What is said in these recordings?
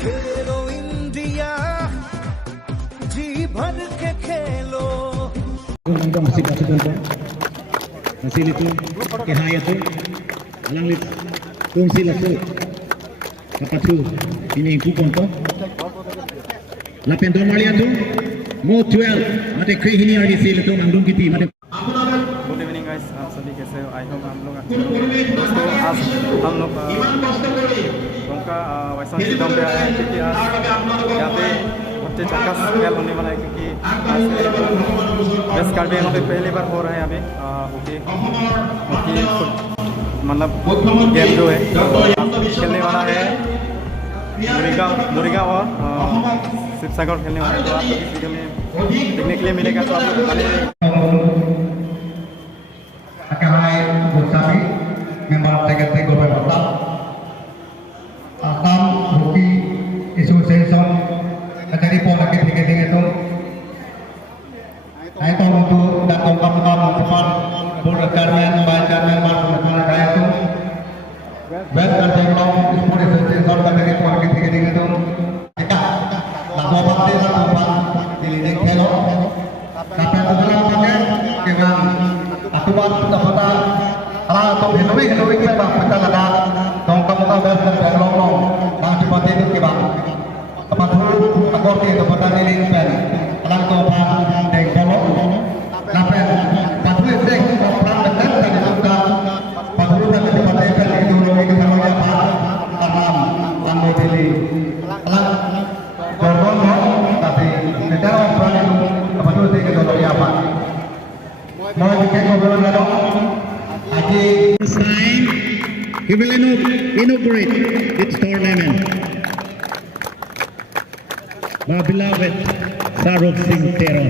खेलो India जी भर के खेलो masih kasih tonton masih itu kehaya tu alang lit fungsi laku kapatu ini ku tonton lapen don malian tu mo 12 mate kri hini RDC leto nangdung kiti mate good evening guys, आप सभी कैसे हो? I hope हम लोग अच्छे होंगे। दोस्तों आज हम लोग उनका वैशाली स्टेडियम पे आए हैं क्योंकि आज यहाँ पे बच्चे चक्का खेल होने वाला है क्योंकि आज वेस्ट कार्बी यहाँ पे पहली बार हो रहा है अभी मतलब गेम जो है खेलने वाला है मुरीगांव और शिवसागर खेलने वाला है। तो आप इस वीडियो में देखने के लिए मिलेगा, तो आप लोग बने रहिए। Akhirnya bersami member Sekretari Gubernur Kota Asam Hoki Association jadi polisi tinggi itu itu untuk datang ke depan berkaryan bacakan masalah kaya itu best kerjaan sport association dari polisi tinggi itu kita lalu pasti lakukan di lini kelo tapi setelah pakai kita atuan kota ala to hinui ke ba kita lada tong kamu ka best dan long bang dipati itu ke ba apa tu agor ke to kota ni link pen alang to pa deng polo napen patu deng plan dekat dan juga patu dan dipati pen itu logi ke sama ya pa tamam lambo dili alang dorong tapi negara plan itu apa tu deng ke ya pa mau bikin ngobrol lado this time he will inaugurate its tournament. My beloved Sarok Singh Tero.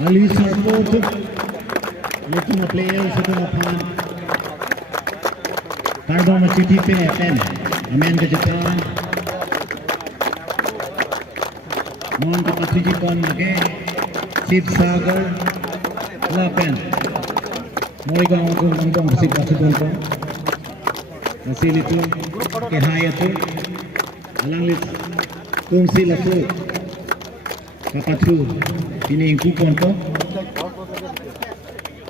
Ali Sarpot, looking at players who come upon Carbo Machuti Pen, Amanda Japan, Monte Patrici Mage, Chief Sagar, Lapen, Morigang Kung Sip Patrici, Nasilitu, Kehayatu, Alanglit, Kung Silafu, Kapatu. Ini kupon to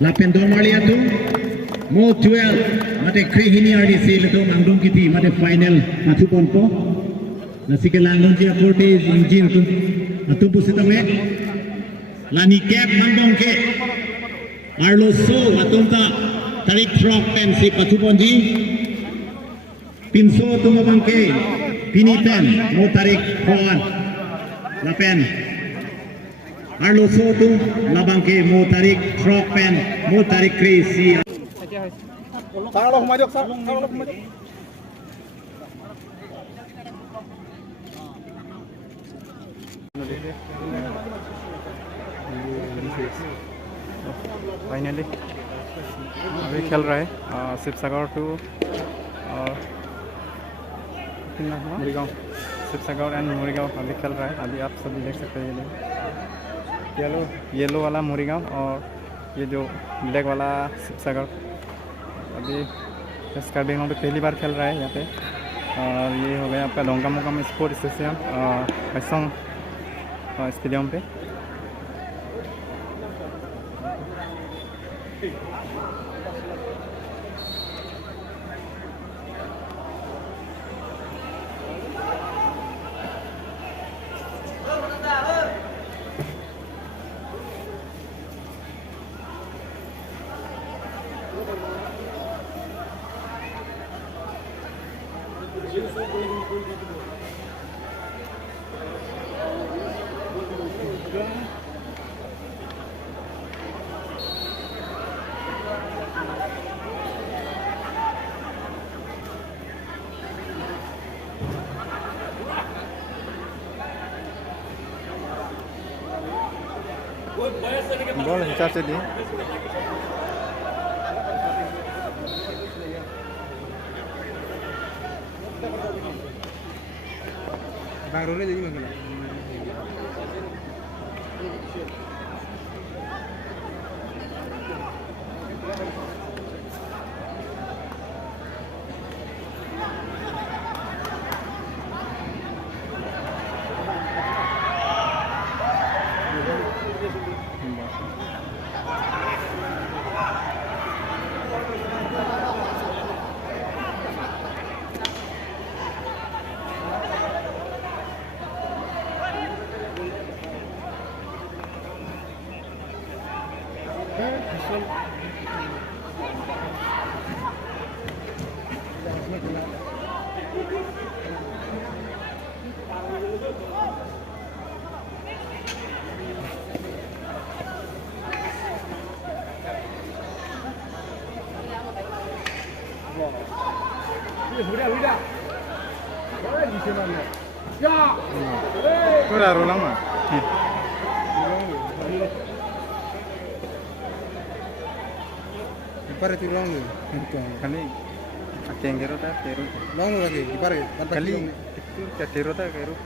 lapen don malia tu mo 12 mate kri hini RDC leto nangdung kiti mate final matu pon to nasike langon ji akorte injin tu atu pusitame lani cap mangdong ke arlo so atumta tarik frog pen si patu pon ji pinso tu mabangke pini pen mo tarik frogan lapen Arlo Soto, Labangke, mo tarik frog pen, mo tarik crazy. Sarang kumajok, sarang kumajok. Finally अभी खेल रहा है Shivsagar to और मुरीगांव, Shivsagar and मुरीगांव अभी खेल रहा है। अभी आप सभी देख सकते हैं येलो वाला मुरीगांव और ये जो ब्लैक वाला शिवसागर अभी वेस्ट कार्बी पे पहली बार खेल रहा है यहाँ पे। और ये हो गया आपका डोंगा मोगा में स्पोर्ट स्टेडियम वैसोंग स्टेडियम पे। बॉल हिसाब से दिए Bangrole jadi mana? Kurang ulang mah. Ipar itu long ni. Kali kengero ta keru. Long lagi ipar. Kali itu keru ta keru.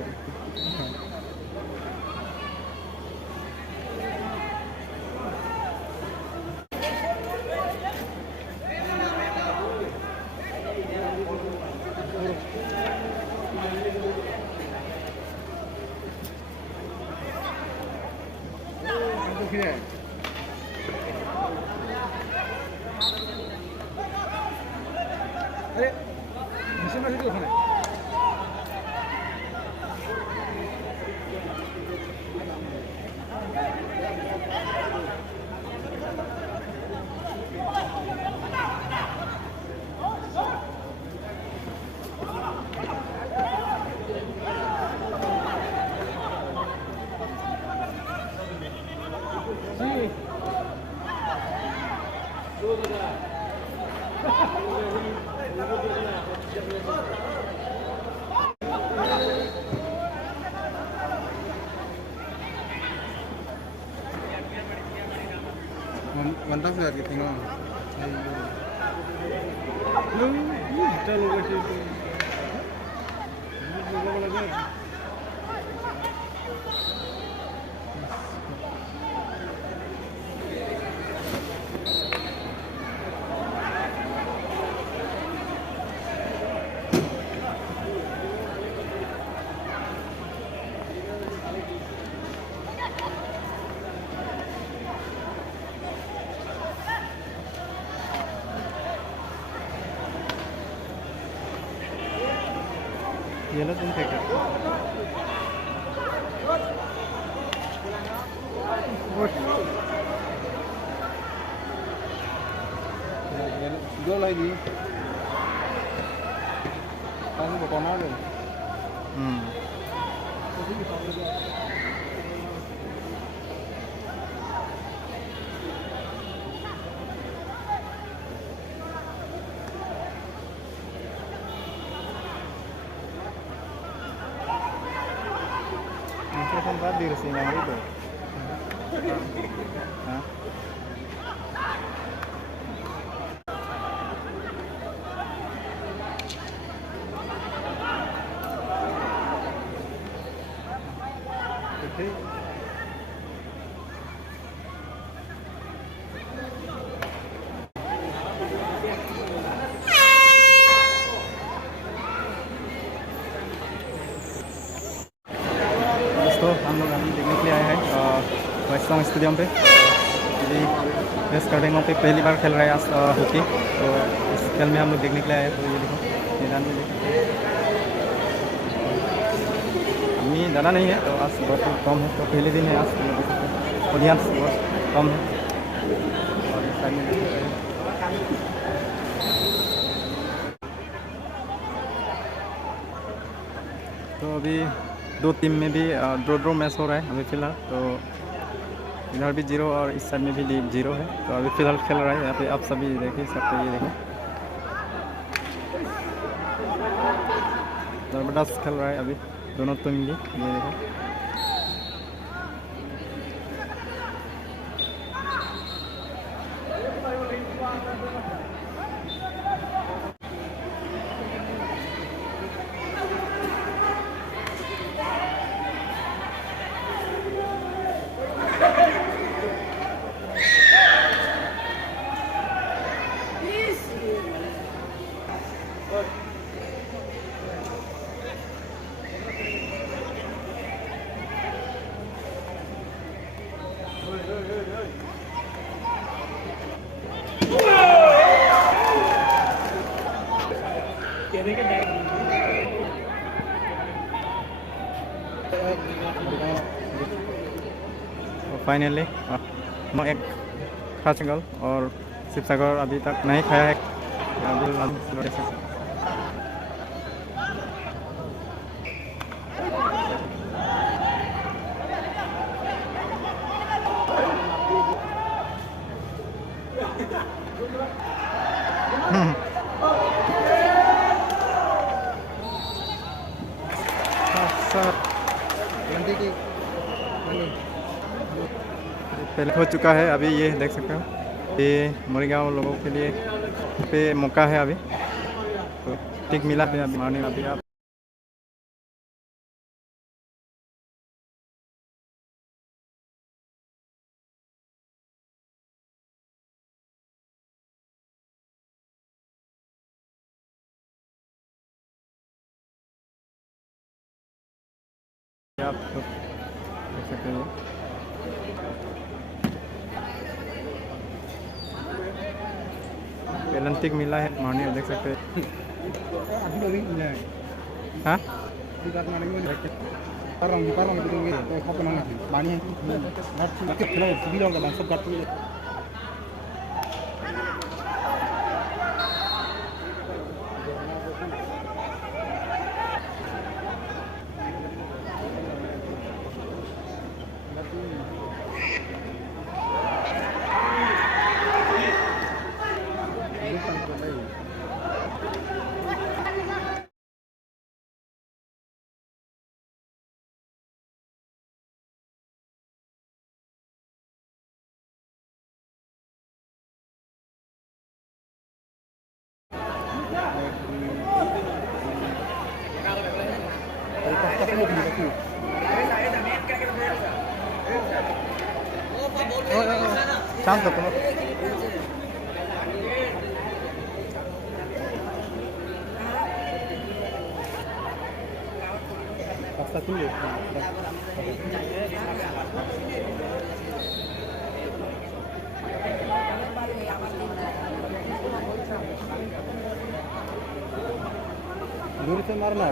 Mantap sekali tengok. ये लो तुम फेंको gol lagi kamu bakal mana kan tadi resmi yang itu. Hah? Oke. तो हम लोग अभी देखने के लिए आए हैं वैष्णव स्टेडियम पे। वेस्ट कार्डिंगों पे पहली बार खेल रहे हैं आज हॉकी, तो इस खेल में हम लोग देखने के लिए आए। तो ये देखो मैदान में देखो आदमी ज़्यादा नहीं है, तो आज बहुत कम है। तो पहले दिन है आज, ऑडियंस बहुत कम है। और इस साइड में तो अभी दो टीम में भी ड्रॉ मैच हो रहा है अभी फ़िलहाल। तो इधर भी 0 और इस साइड में भी 0 है। तो अभी फ़िलहाल खेल रहा है यहाँ पे, आप सभी देख सकते हैं। ये देखो ज़बरदस्त खेल रहा है अभी दोनों टीम भी। ये देखो फाइनली एक खा सिंगल और शिवसागर अभी तक नहीं खाया है। पहले हो चुका है, अभी ये देख सकते हो ये मोरीगांव लोगों के लिए पे मौका है अभी, तो ठीक मिला है अभी मारने अभी आप देख सकते हो। पेलंटिक मिला है मारने देख सकते हैं। हाँ शांत तुम दूर से मारना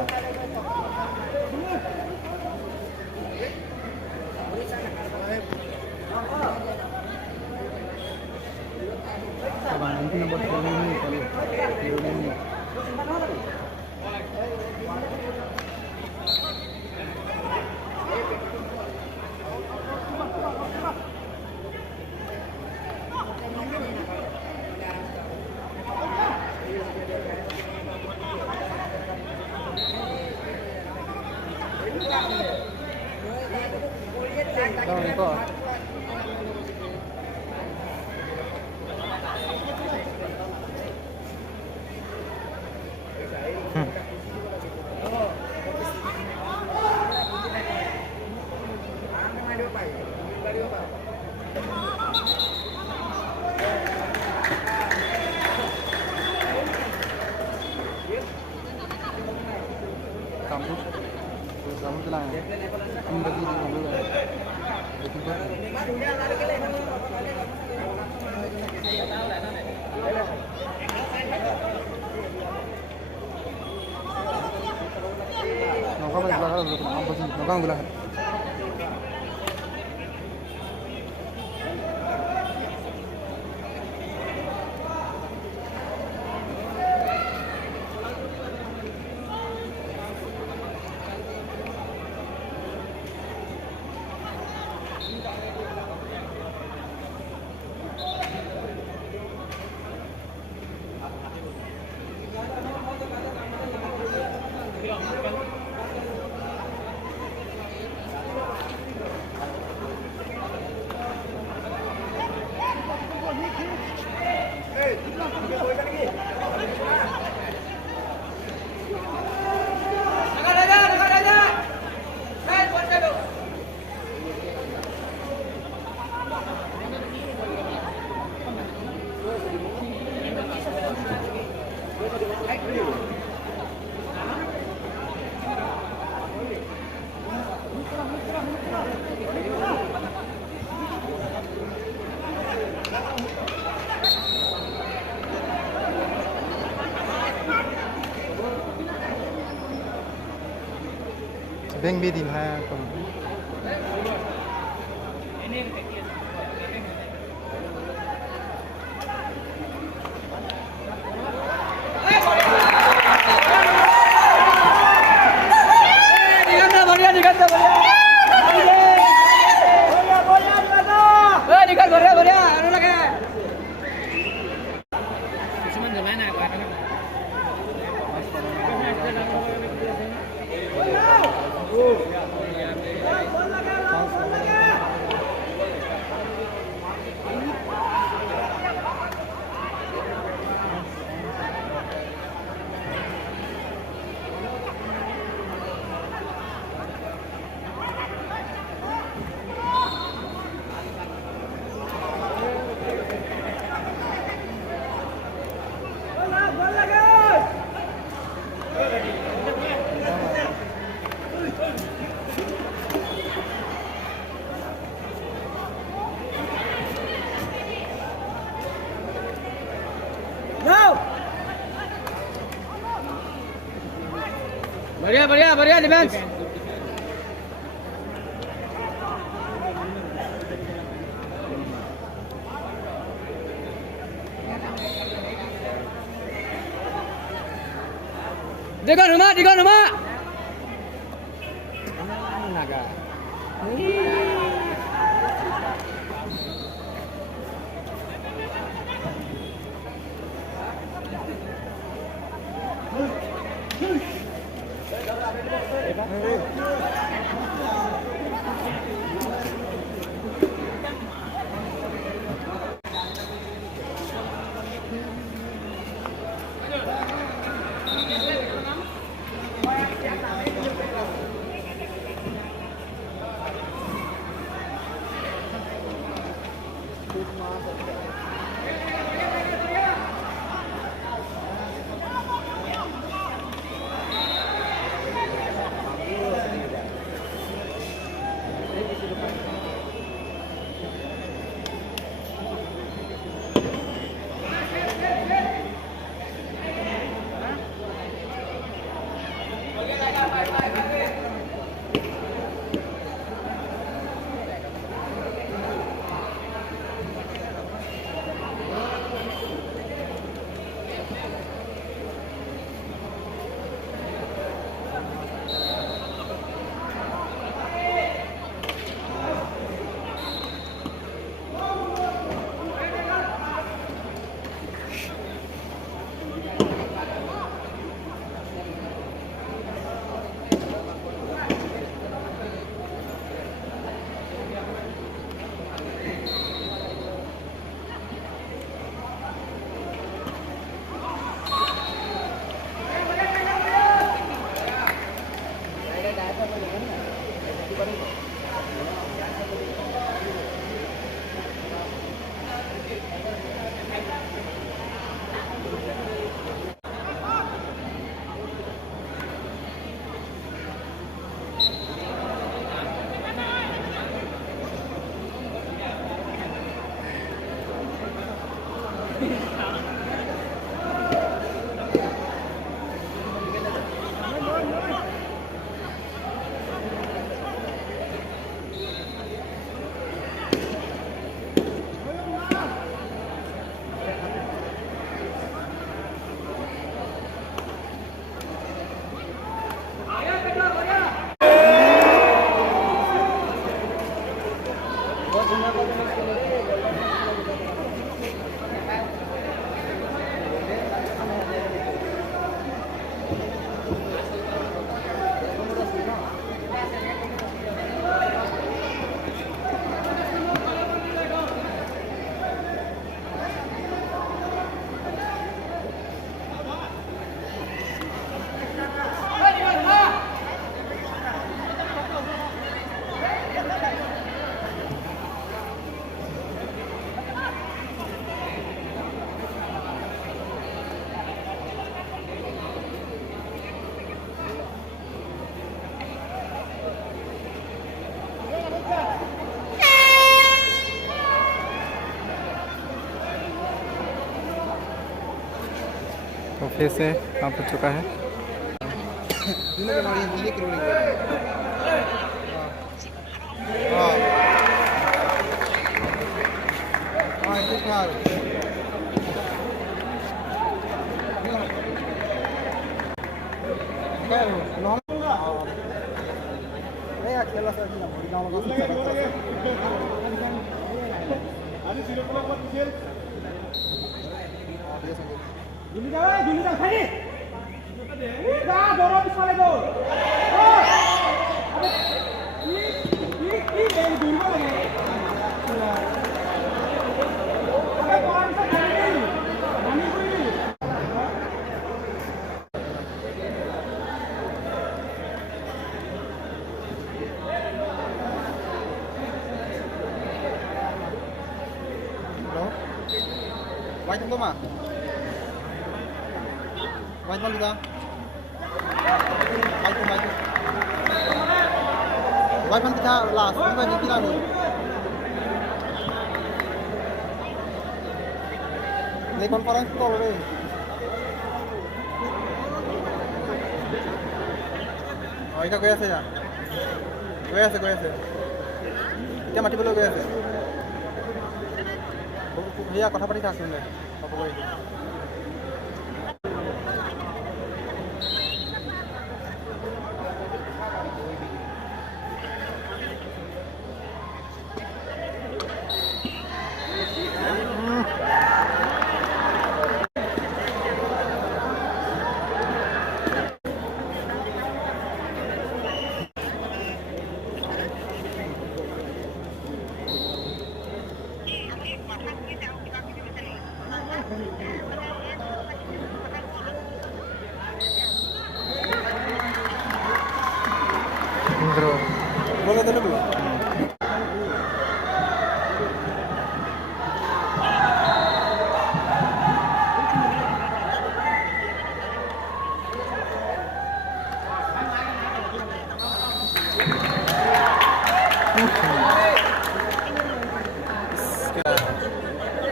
kamu tenang ya, kamu bagi dulu ya. Bank भी दिन है तो बढ़िया डिफेंस देखो नुमा तो फिर से काम हो चुका है। White không mà? White không đi ra? White không, white không. White không kita last, kita ni kita ni. Ni conference call ni. Oh, ika gaya se ya? Gaya se. Kita mati bolo gaya se. भैया कथा पाती था सुनले पापा को बोलो तो बोलो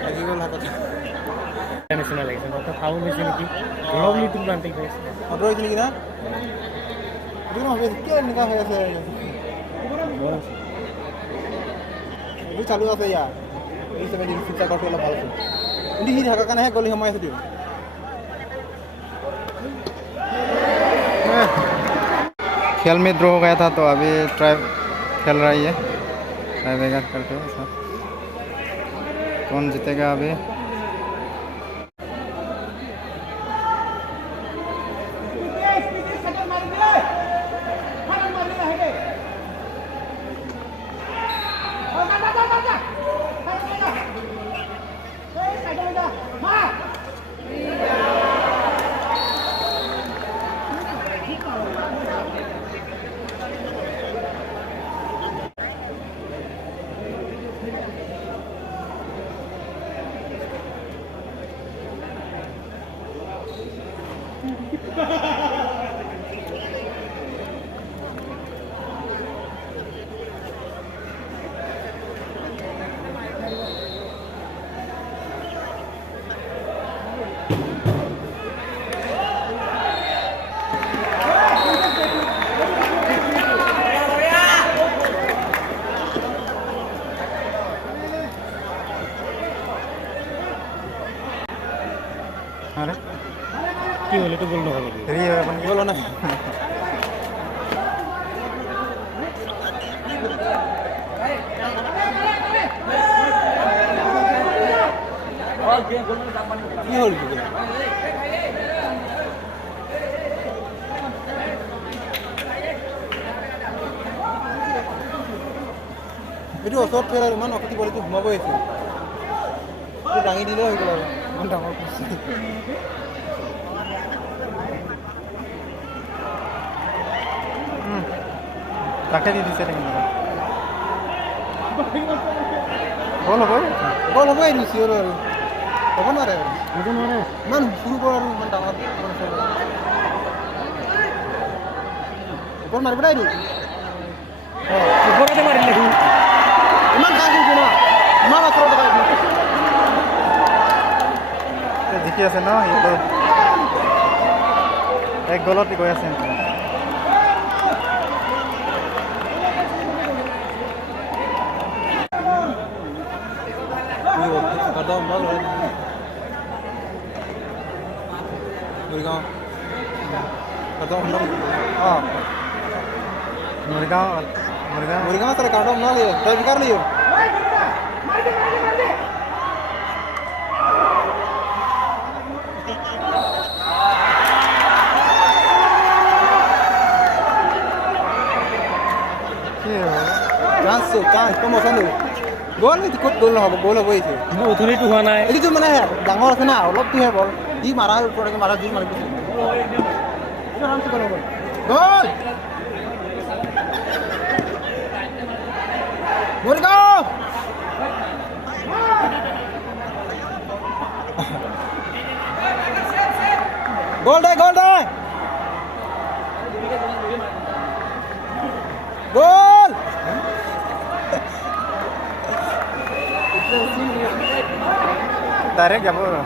lagi gol hata national election oto foul hoise niki lovely to planting hoise oto hoise niki na itu no hoise ke nika hoise itu चालू আছে या এই সময় দিন চিন্তা করতে হলো ভালো ইন্দি হি ঢাকা কানে গলি সময় আছে দিও खेल में ड्रॉ हो गया था तो अभी ट्राई खेल रही है ट्राई बेगर करते हैं सब कौन जीतेगा अभी अरे কি হলো তো বলনো ভালো দেরি হবে মানে বলো না কি হলো এটো ওচৰত ফেৰা ইমান অকতি বলিটো ঘুমাব আহিছে এইটো দাঙি দিলে হৈ গ'ল আৰু ইমান ডাঙৰ কুচি তাকে দি দিছে দেখোন গ'ল হ'ব এই চিঞৰ আৰু হ'ব নোৱাৰে ইমান সৰু বৰ আৰু ইমান ডাঙৰ ওপৰত মাৰিব নাই ওপৰতে মাৰিলে ইমান কাজ হৈছে ন ইমান ওচৰত জিকি আছে ন সিহঁতৰ এক গলত গৈ আছে Katom ball rồi. Murigaon. Katom ball. Murigaon sir Katom ना लियो, टच कर लियो. Chance, promotion dulu. Goal itu ikut goal lah, goal apa itu? উঠনি তো হোৱা নাই Itu mana ya? Dangor sana, olop tuh ya bol. Di marah, udah marah juri marah itu. Itu orang sih gol. Gol! Murigaon! Gol deh! Gol! Direct ya bro.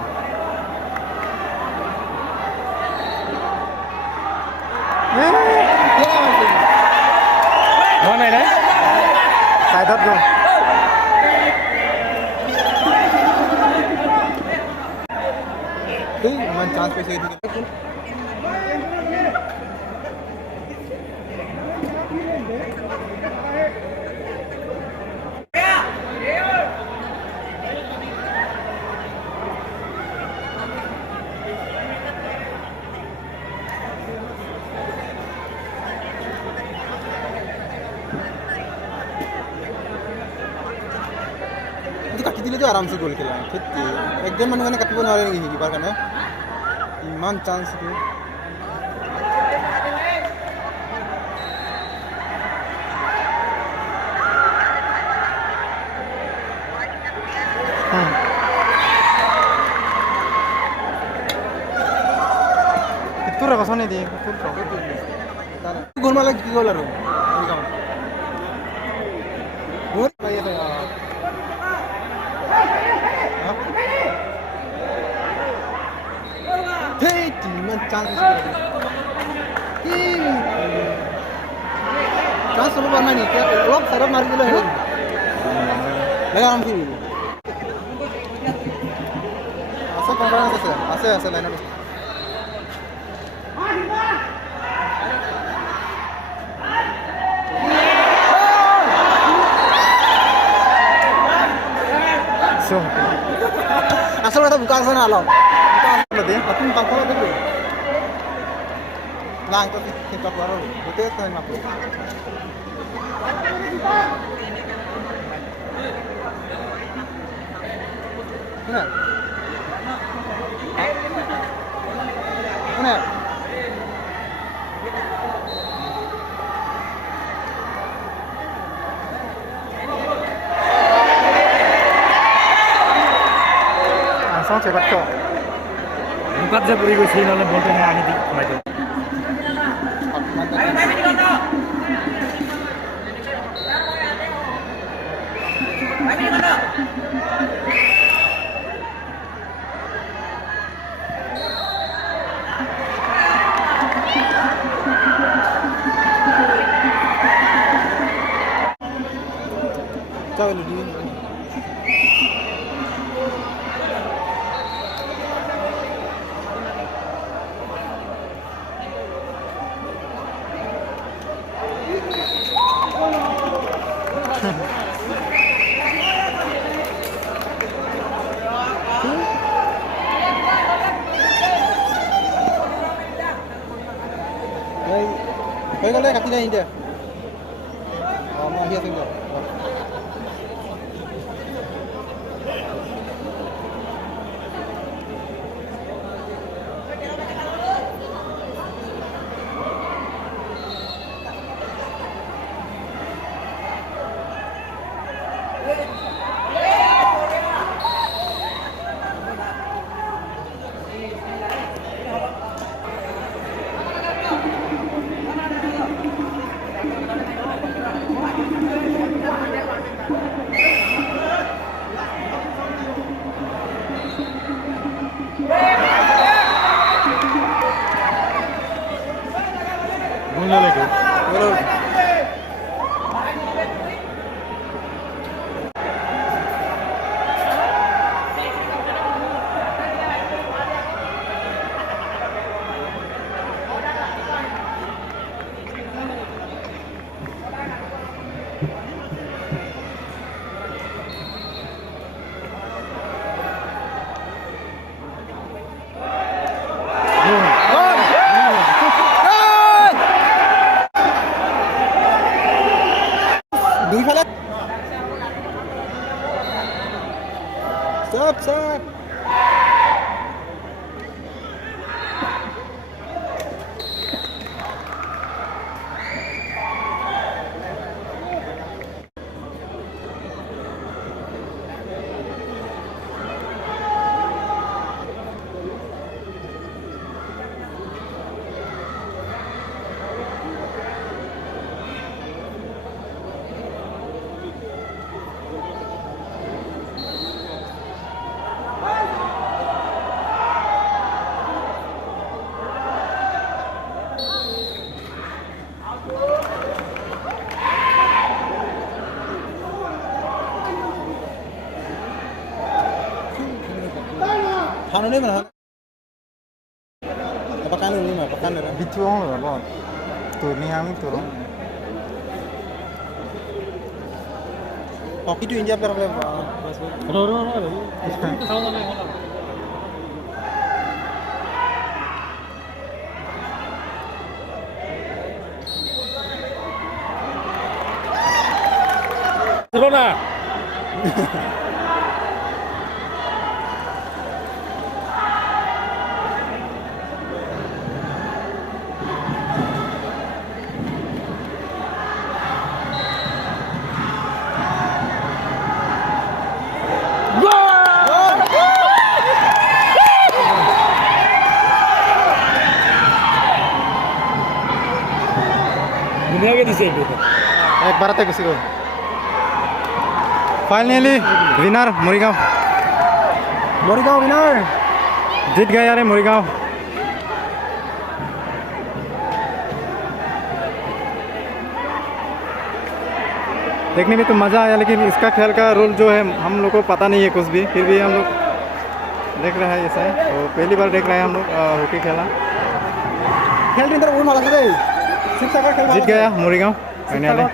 হোৱা নাই নাই Sidot go. Tuh, man chance पे सही थी. কাটি দিলে তো আরামসে গোল খেলা সত্যি একজন মানুহ মানে কাটিব নোৱাৰে নেকি কিবাৰ কাৰণে ইমান চান্স দিও তোৰ কছনে দিয়ে তোৰ গোল মালে কি গ'ল আৰু গোল পাই আছে Hey, man, chance. Chance apa mana ni? Lob sarap mari dulu ya. Lega am kiri. Asa conference asa line up. So. Asal ada buka sana lo. Deh, aku tangkap apa tu? Lang tu kita baru, betul tu yang apa? Mana? Mana? Langsung cepat kok. বোকাত যে পৰি গৈছে নহ'লে বলটো মই আনি দি সোমাই দিওঁ Ciao Ludi. Kau kalau kaki dah ini dia. Mau hias enggak? Guna lagi. Betul. দুইফালে চব চব Hano ni mana? Pakan ni mana? Pakan ni. Bitu orang lah, bang. Tu ni kami tu orang. Hoki tu India berapa? Ro. Itu sama ni mana? Barcelona. दुनिया के दिशा पे एक बार तक किसी को finally winner Morigaon winner जीत गए यार मोरीगांव देखने में तो मज़ा आया लेकिन इसका खेल का रोल जो है हम लोग को पता नहीं है कुछ भी फिर भी हम लोग देख रहे हैं ऐसा है तो पहली बार देख रहे हैं हम लोग हॉकी खेला जीत गया मोरीगांव फाइनली